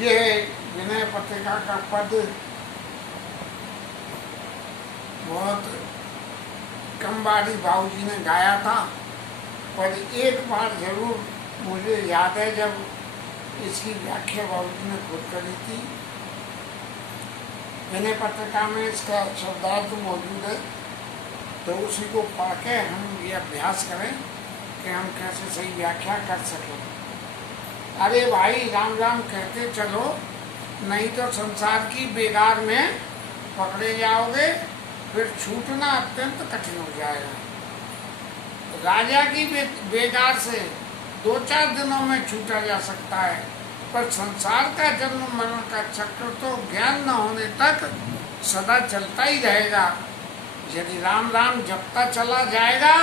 ये विनय पत्रिका का पद बहुत कमबाड़ी बाबूजी ने गाया था, पर एक बार जरूर मुझे याद है जब इसकी व्याख्या बाबूजी ने खुद करी थी। विनय पत्रिका में इसका शब्दार्थ मौजूद है, तो उसी को पढ़ के हम ये अभ्यास करें कि हम कैसे सही व्याख्या कर सकें। अरे भाई राम राम कहते चलो, नहीं तो संसार की बेगार में पकड़े जाओगे, फिर छूटना अत्यंत कठिन हो जाएगा। राजा की बेगार से 2-4 दिनों में छूटा जा सकता है, पर संसार का जन्म मरण का चक्र तो ज्ञान न होने तक सदा चलता ही रहेगा। यदि राम राम जपता चला जाएगा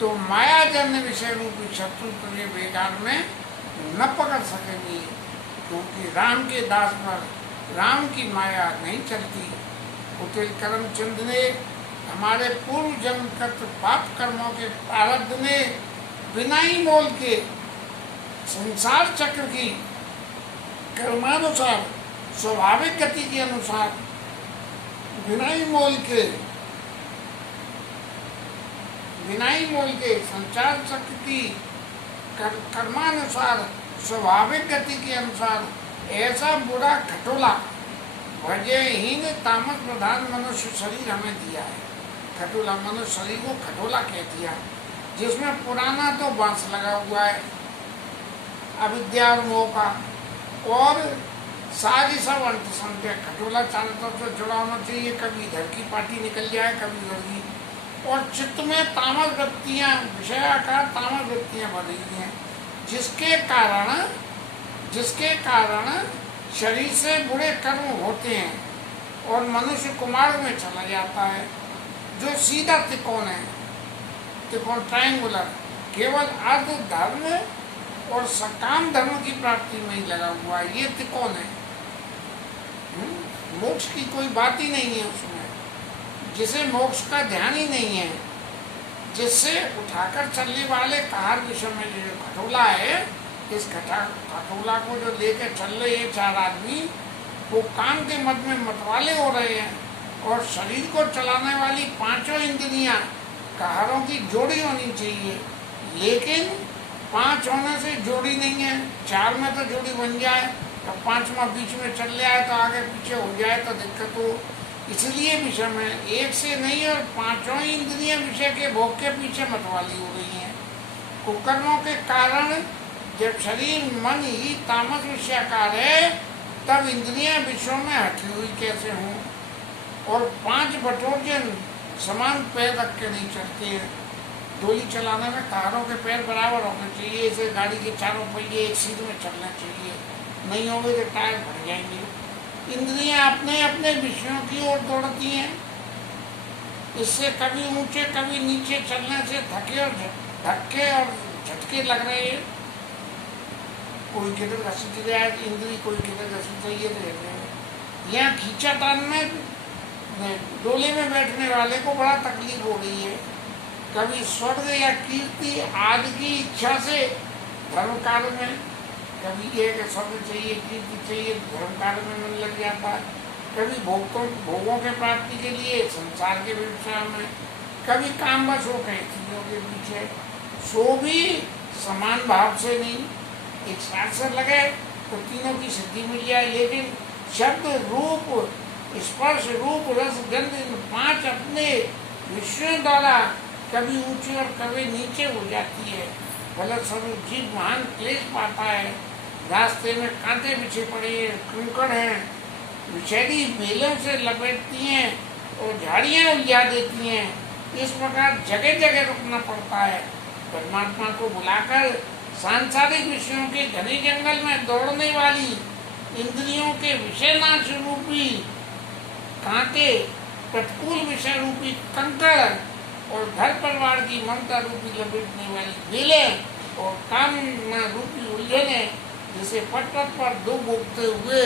तो माया जन्य विषय रूपी शत्रु तुझे बेगार में न पकड़ सकेंगे, क्योंकि राम के दास पर राम की माया नहीं चलती। कुटिल करमचंद ने हमारे पूर्व जन्मकृत पाप कर्मों के प्रारब्ध ने बिना ही मोल के संसार चक्र की कर्मानुसार स्वाभाविक गति के अनुसार बिना ही मोल के संसार चक्र की कर्मानुसार स्वाभाविक गति के अनुसार ऐसा बुरा खटोला भजयहीन तामस प्रधान मनुष्य शरीर हमें दिया है। खटोला मनुष्य शरीर को खटोला कह दिया, जिसमें पुराना तो बांस लगा हुआ है अविद्या और मोह का, और सारी सब अंत संख्या। खटोला चारों तरफ से जुड़ा होना चाहिए, कभी इधर की पार्टी निकल जाए कभी उधर की, और चित्त में तामस वृत्तियाँ, विषयाकार तामस वृत्तियाँ बढ़ रही हैं, जिसके कारण शरीर से बुरे कर्म होते हैं और मनुष्य कुमार में चला जाता है, जो सीधा त्रिकोण है, त्रिकोण ट्रायंगुलर, केवल अर्ध धर्म और सकाम धर्म की प्राप्ति में ही लगा हुआ है। ये त्रिकोण है, मोक्ष की कोई बात ही नहीं है उसमें, जिसे मोक्ष का ध्यान ही नहीं है, जिससे उठाकर चलने वाले कार विषय में जो खटोला है, इस खटोला को जो लेकर चल रहे हैं 4 आदमी, वो काम के मत में मतवाले हो रहे हैं, और शरीर को चलाने वाली 5 इंद्रियां कारों की जोड़ी होनी चाहिए, लेकिन 5 होने से जोड़ी नहीं है। 4 में तो जोड़ी बन जाए, तो 5वां बीच में चल जाए तो आगे पीछे हो जाए तो दिक्कत हो। इसलिए विषय में एक से नहीं और 5 इंद्रियां विषय के भोग के पीछे मतवाली हो रही हैं। कुकर्मों के कारण जब शरीर मन ही तामस विषयाकार है, तब इंद्रियां विषयों में हटी हुई कैसे हों। और 5 बटोरजन समान पैर रख के नहीं चलते हैं। डोली चलाने में कारों के पैर बराबर होने चाहिए, इसे गाड़ी के चारों पहिए एक सीध में चलना चाहिए, नहीं होंगे तो टायर भर जाएंगे। इंद्रियां अपने अपने विषयों की ओर दौड़ती हैं, इससे कभी ऊंचे कभी नीचे चलने से धक्के और झटके लग रहे हैं। कोई किधर घसीट जाए इंद्री, कोई किधर घसीट जाइए तो यहाँ खींचातान में डोले में बैठने वाले को बड़ा तकलीफ हो रही है। कभी स्वर्ग या कीर्ति आदि की इच्छा से धर्म कार्य में, कभी ये कि स्वर्ग चाहिए कीर्ति चाहिए धर्म कार्य में मन लग जाता है, कभी भोगों के प्राप्ति के लिए संसार के व्यवसाय में, कभी काम बस हो कहीं चीजों के पीछे। सो भी समान भाव से नहीं, एक साथ से लगे तो तीनों की सिद्धि मिल जाए, लेकिन शब्द रूप स्पर्श रूप रस गंध इन 5 अपने विषयों द्वारा कभी ऊंचे और कभी नीचे हो जाती है। गलत स्वरूप जीव महान क्लेश पाता है, रास्ते में कांटे बिछे पड़े हैं, कंकड़ हैं, विषैली बेलों से लपेटती हैं और झाड़ियाँ उलझा देती हैं। इस प्रकार जगह जगह रुकना पड़ता है। परमात्मा को बुलाकर सांसारिक विषयों के घने जंगल में दौड़ने वाली इंद्रियों के विषय नाश रूपी कांटे, प्रतिकूल विषय रूपी कंकड़ और घर परिवार की ममता रूपी लपेटने वाली बेलें और काम रूपी उलझने, जिसे पट पर दो भोगते हुए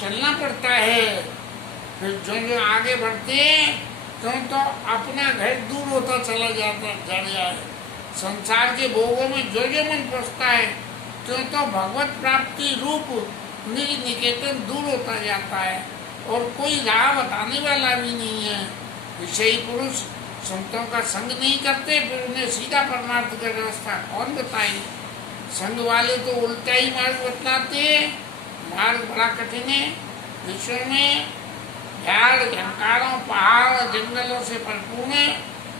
चलना पड़ता है। फिर जो आगे बढ़ते हैं तो अपना घर दूर होता चला जाता है। संसार के भोगों में जो मन फंसता है तो भगवत प्राप्ति रूप निकेतन दूर होता जाता है और कोई राह बताने वाला भी नहीं है। विषयी पुरुष संतों का संग नहीं करते, फिर उन्हें सीधा परमार्थ का रास्ता कौन बताए। संग वाले तो उल्टा ही मार्ग बतलाते हैं। मार्ग बड़ा कठिन है। विश्व में झाड़ झंकारों पहाड़ जंगलों से भरपूर है,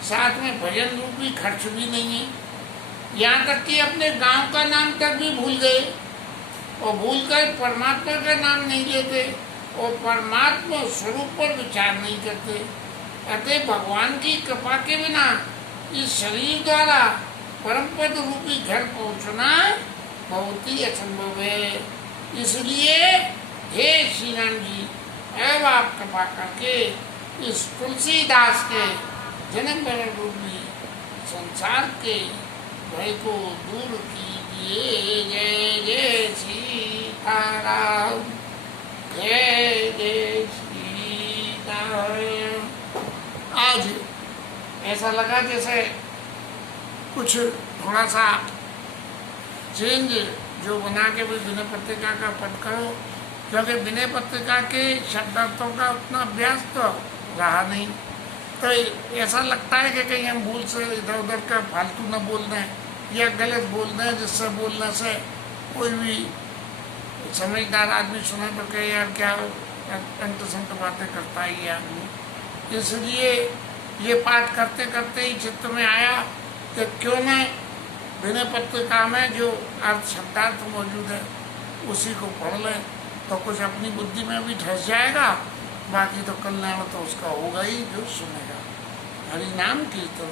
साथ में भजन रूपी खर्च भी नहीं है। यहाँ तक कि अपने गांव का नाम तक भी भूल गए और भूलकर परमात्मा का नाम नहीं लेते और परमात्मा स्वरूप पर विचार नहीं करते। अतः भगवान की कृपा के बिना इस शरीर द्वारा परम पद रूपी घर पहुंचना बहुत ही असंभव है। इसलिए हे श्री राम जी, अब आप कृपा करके इस तुलसीदास के जन्म मरण रूपी संसार के भय को दूर कीजिए। जय जय सीताराम, जय जय सीताराम। आज ऐसा लगा जैसे कुछ थोड़ा सा चेंज जो बना के भी विनय पत्रिका का पढ़ करो, क्योंकि विनय पत्रिका के शब्दार्थों का उतना अभ्यास तो रहा नहीं, तो ऐसा लगता है कि कहीं हम भूल से इधर उधर का फालतू न बोल रहे हैं या गलत बोल रहे हैं, जिससे बोलने से कोई भी समझदार आदमी सुने तो कहे यार क्या अंत संत बातें करता है ये आदमी। इसलिए ये पाठ करते करते ही चित्त में आया कि क्यों न विनय पत्रिका में जो अर्थ शब्दार्थ मौजूद है उसी को पढ़ लें, तो कुछ अपनी बुद्धि में भी धस जाएगा, बाकी तो कल्याण तो उसका होगा ही जो सुनेगा। हरि नाम कीर्तन।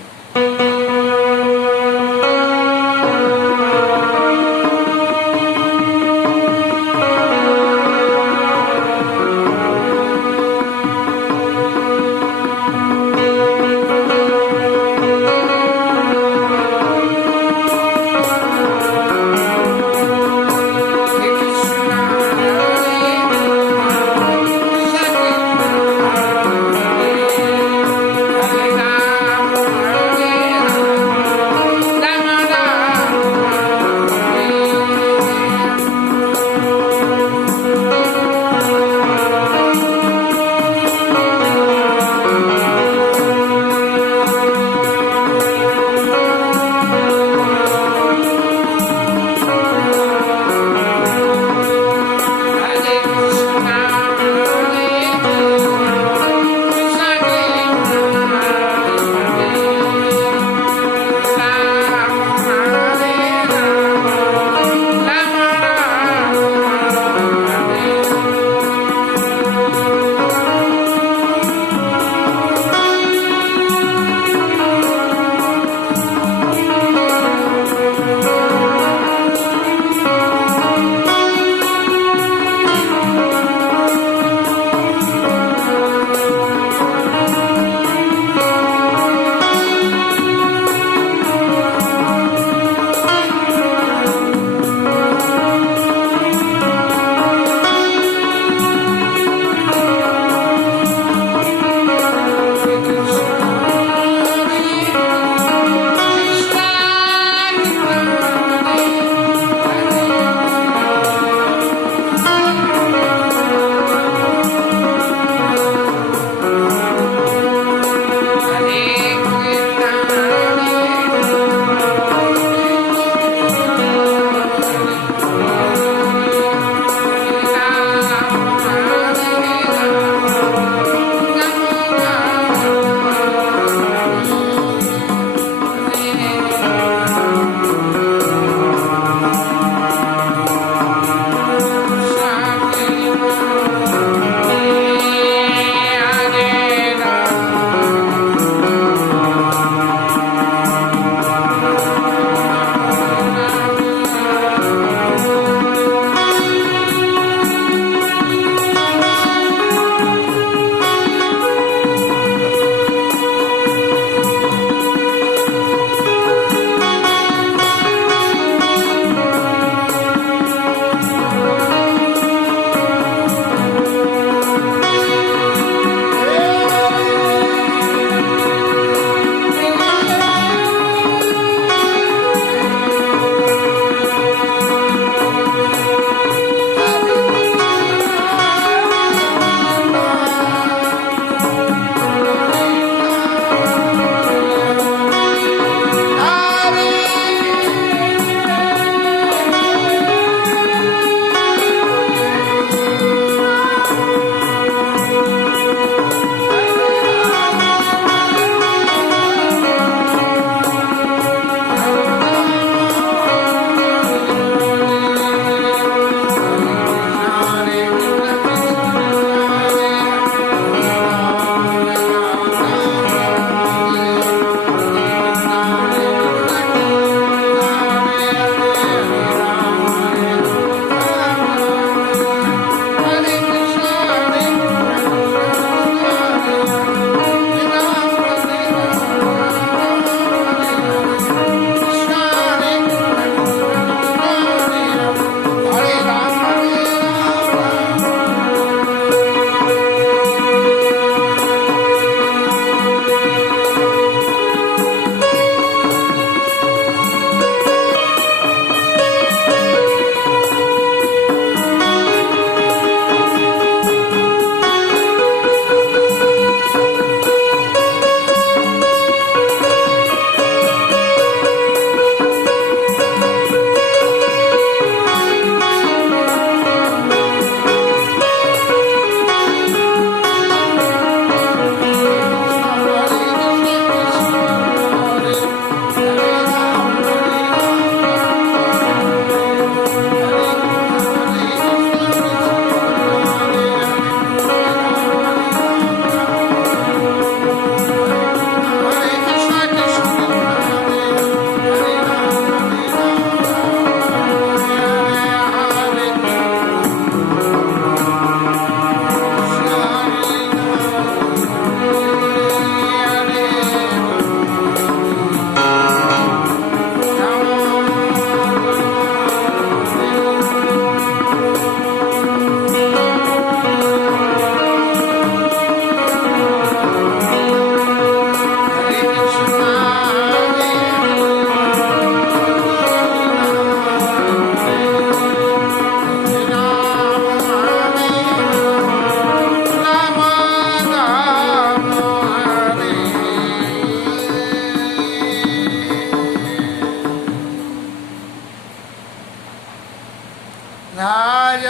राज